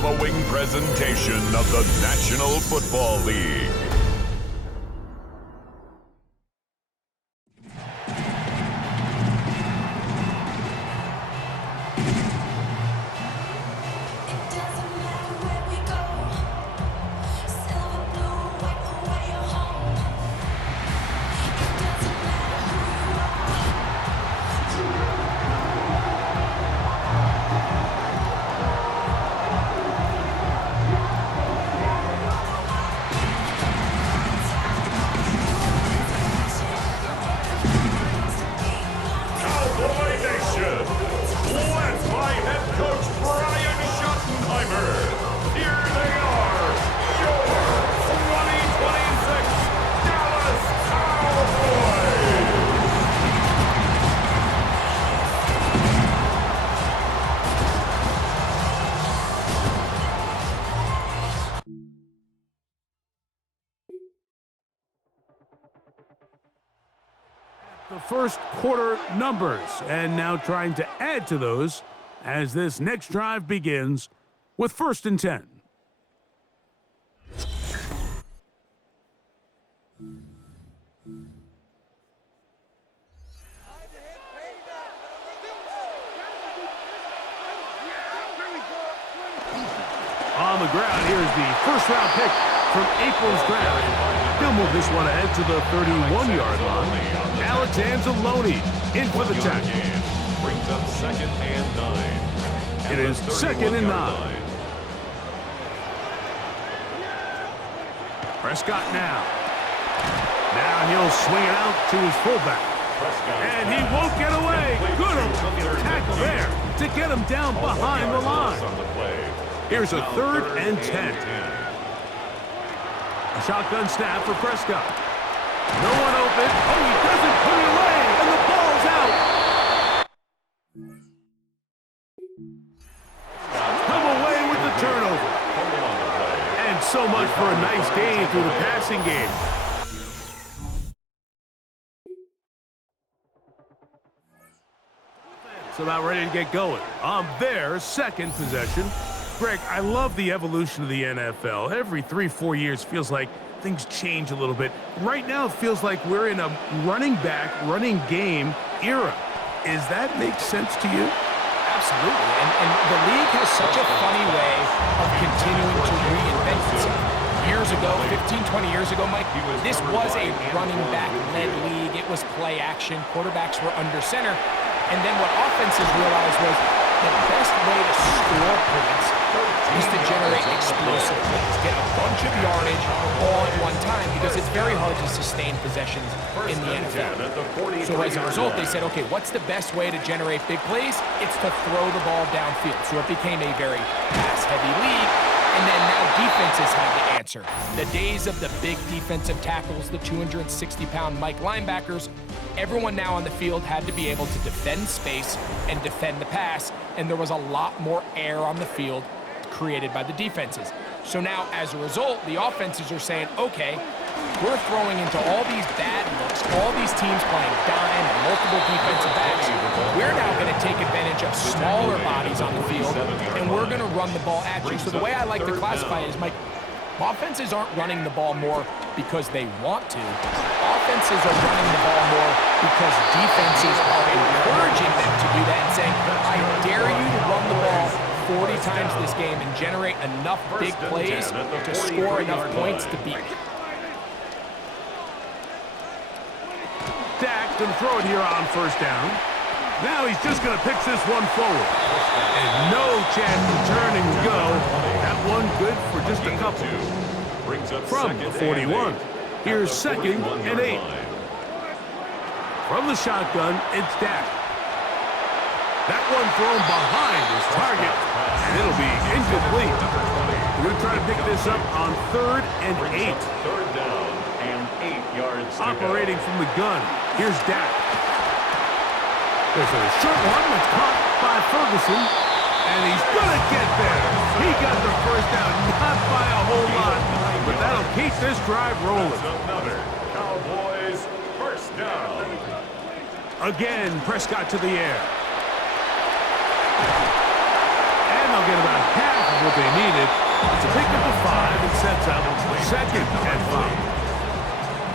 following presentation of the National Football League. The first quarter numbers, and now trying to add to those as this next drive begins with 1st and 10. On the ground, here's the first-round pick from April's draft. He'll move this one ahead to the 31-yard line. Alex Anzalone in for the tackle. Brings up 2nd and 9. It is 2nd and 9. Prescott now. Now he'll swing it out to his fullback. And he won't get away. Good tackle there to get him down behind the line. Here's a 3rd and 10. A shotgun snap for Prescott. No one open. Oh, he doesn't put it away, and the ball's out. Come away with the turnover. And so much for a nice gain through the passing game. It's about ready to get going on their second possession. Greg, I love the evolution of the NFL. Every 3-4 years feels like things change a little bit. Right now it feels like we're in a running back, running game era. Does that make sense to you? Absolutely. And the league has such a funny way of continuing to reinvent itself. Years ago, 15, 20 years ago, Mike, this was a running back-led league. It was play action. Quarterbacks were under center. And then what offenses realized was the best way to score points is to generate explosive plays, get a bunch of yardage all at one time, because it's very hard to sustain possessions in the NFL. So as a result, they said, okay, what's the best way to generate big plays? It's to throw the ball downfield. So it became a very pass-heavy league, and then now defenses had to answer. The days of the big defensive tackles, the 260-pound Mike linebackers, everyone now on the field had to be able to defend space and defend the pass, and there was a lot more air on the field created by the defenses. So now, as a result, the offenses are saying, okay, we're throwing into all these bad looks, all these teams playing dime and multiple defensive backs. We're now going to take advantage of smaller bodies on the field, and we're going to run the ball at you. So the way I like to classify it is, Mike, offenses aren't running the ball more because they want to. Offenses are running the ball more because defenses are encouraging them to do that and saying, I dare you to run the ball 40 times this game and generate enough big plays to score enough points to beat me. Dak going to throw it here on 1st down. Now he's just going to pitch this one forward. And no chance to turn and go. That one good for just a couple. From the 41, here's 2nd and 8. From the shotgun, it's Dak. That one thrown behind his target, and it'll be incomplete. We're going to try to pick this up on 3rd and 8. 3rd down and 8 yards. Operating from the gun, here's Dak. There's a short one that's caught by Ferguson, and he's going to get there. He got the 1st down, not by a whole lot, but that'll keep this drive rolling. Another Cowboys 1st down. Again, Prescott to the air. And the get about half of what they needed. It's a pickup of 5 and sets up 2nd and 5.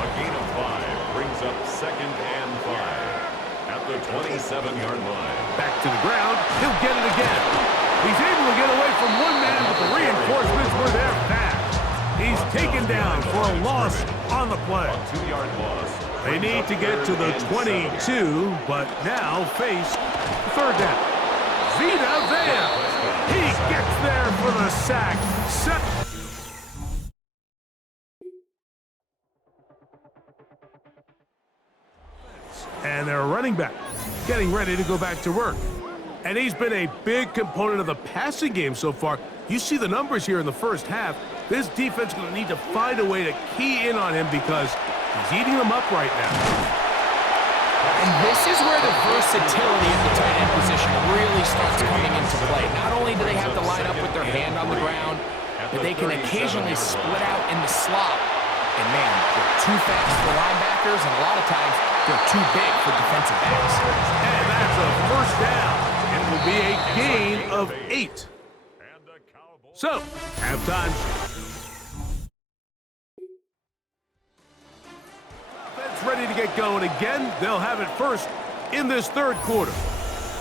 A gain of 5 brings up 2nd and 5 at the 27-yard line. Back to the ground. He'll get it again. He's able to get away from one man, but the reinforcements were there fast. He's taken down for a loss on the play. A 2-yard loss. They need to get to the 22, but now face 3rd down. Vita Vea. He gets there for the sack. And their running back getting ready to go back to work. And he's been a big component of the passing game so far. You see the numbers here in the first half. This defense is going to need to find a way to key in on him because he's eating them up right now. And this is where the versatility of the tight end position really starts coming into play. Not only do they have to line up with their hand on the ground, but they can occasionally split out in the slot. And man, they're too fast for linebackers, and a lot of times they're too big for defensive backs. And that's a 1st down. It will be a gain of 8. So, halftime. Defense ready to get going again. They'll have it first in this 3rd quarter.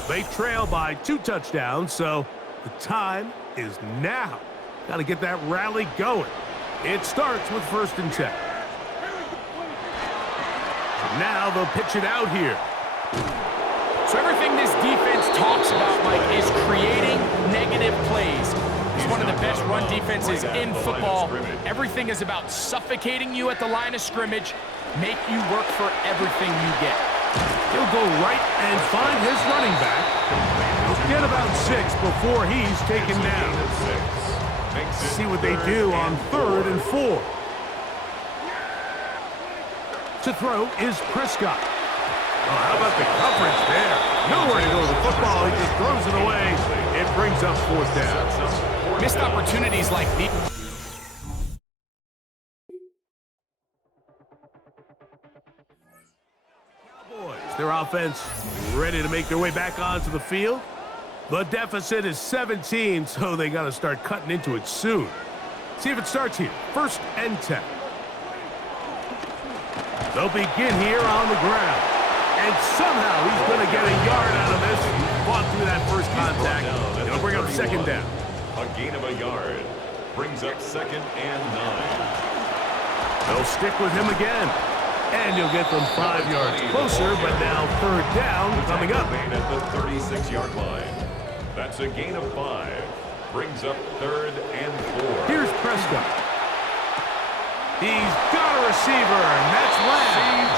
They trail by 2 touchdowns, so the time is now. Got to get that rally going. It starts with 1st and 10. Now they'll pitch it out here. So everything this defense talks about, Mike, is creating negative plays. It's one of the best run defenses in football. Everything is about suffocating you at the line of scrimmage, make you work for everything you get. He'll go right and find his running back. He'll get about 6 before he's taken down. See what they do on 3rd and 4. To throw is Prescott. Oh, how about the coverage there? Nowhere to go with the football. He just throws it away. It brings up 4th down. Missed opportunities like these. Cowboys, their offense ready to make their way back onto the field. The deficit is 17, so they got to start cutting into it soon. See if it starts here. 1st and 10. They'll begin here on the ground. And somehow he's going to get a yard out of this. Fought through that first contact. It'll bring up 2nd down. A gain of a yard brings up 2nd and 9. They'll stick with him again. And you'll get them 5 yards closer, but now 3rd down coming up. At the 36-yard line. That's a gain of 5. Brings up 3rd and 4. Here's Prescott. He's got a receiver, and that's Lamb.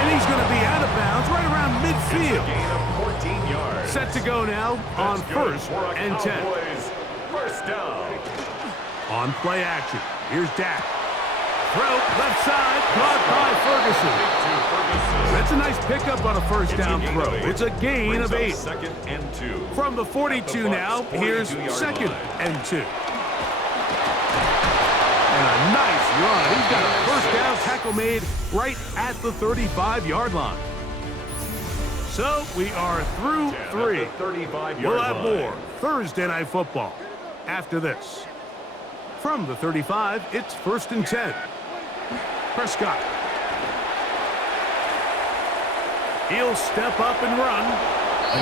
And he's going to be out of bounds right around midfield. Gain of 14 yards. Set to go now on 1st and 10. 1st down. On play action. Here's Dak. Throw, left side, caught by Ferguson. That's a nice pickup on a 1st down throw. It's a gain of 8. 2nd and 2. From the 42 now, here's 2nd and 2. And a nice run. He's got a 1st down tackle made right at the 35-yard line. So we are through 3. We'll have more Thursday Night Football after this. From the 35, it's 1st and 10. Prescott. He'll step up and run.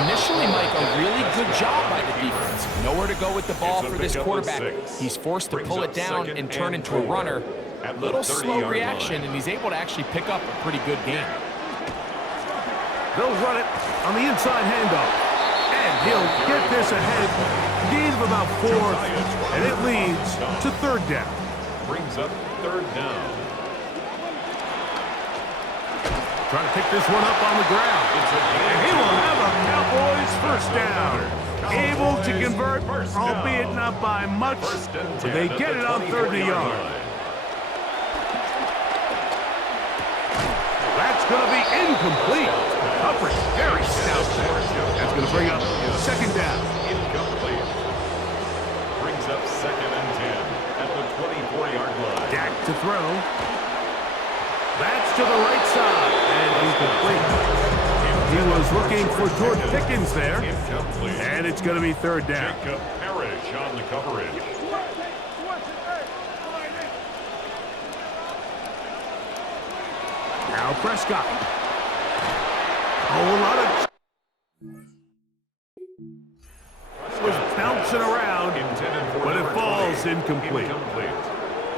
Initially, Mike, a really good job by the defense. Nowhere to go with the ball for this quarterback. He's forced to pull it down and turn into a runner. A little slow reaction, and he's able to actually pick up a pretty good game. They'll run it on the inside handoff. And he'll get this ahead. Gain of about 4, and it leads to 3rd down. Brings up 3rd down. Trying to pick this one up on the ground. And he will have a Cowboys 1st down. Able to convert, albeit not by much, but they get it on 3rd yard. That's going to be incomplete. Coverage, very stout there. That's going to bring up 2nd down. Incomplete. Brings up 2nd and 10 at the 24-yard line. Dak to throw. That's to the right side, and incomplete. He was looking for George Pickens there, and it's going to be 3rd down. rush on the coverage. Now Prescott. Oh, a lot of... was bouncing around, but it falls incomplete.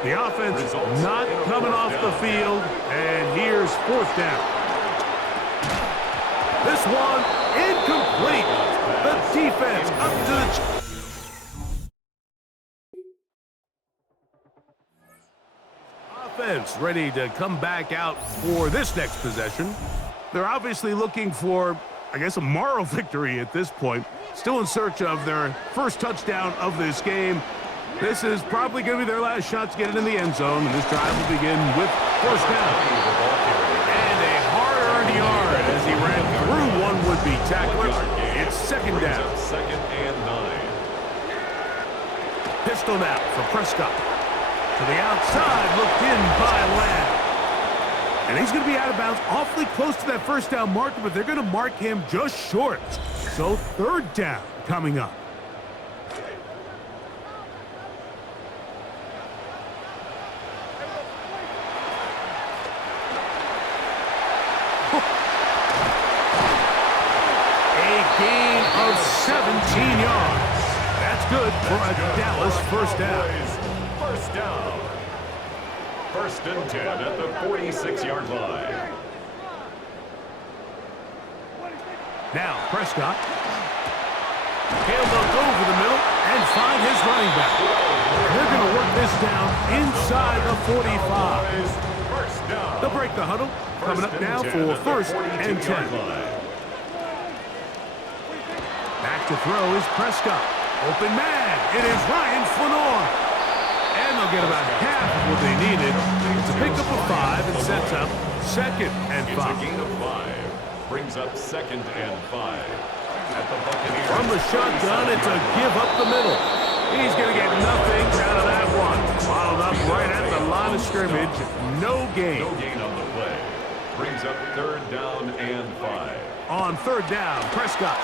The offense not coming off the field, and here's fourth down. This one incomplete. The defense up to the... Offense ready to come back out for this next possession. They're obviously looking for, I guess, a moral victory at this point. Still in search of their first touchdown of this game. This is probably going to be their last shot to get it in the end zone, and this drive will begin with first down. And a hard-earned yard as he ran through one would-be tackler. It's second down. Second and 9. Pistol now for Prescott. To the outside, looked in by Lamb. And he's going to be out of bounds awfully close to that first down marker, but they're going to mark him just short. So third down coming up. A gain of 17 yards. That's good for a Dallas first down. First down. First and 10 at the 46-yard line. Now Prescott. He'll look over the middle and find his running back. They're going to work this down inside the 45. First down. They'll break the huddle. Coming up now for first and 10. Back to throw is Prescott. Open man. It is Ryan Flanor. And they'll get about half of what they needed. It's a pickup of 5 and sets up second and 5. It's a gain of 5. Brings up second and 5. At the Buccaneers. From the shotgun, it's a give up the middle. He's going to get nothing out of that one. Fouled up right at the line of scrimmage. No gain. No gain on the play. Brings up third down and 5. On third down, Prescott.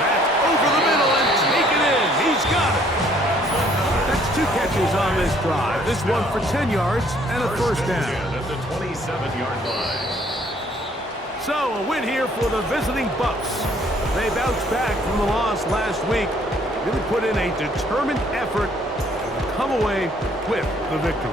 That's over the middle and taken in. He's got it. That's 2 catches on this drive. This one for 10 yards and a first down. At the 27-yard line. So a win here for the visiting Bucs. They bounced back from the loss last week. Really put in a determined effort and come away with the victory.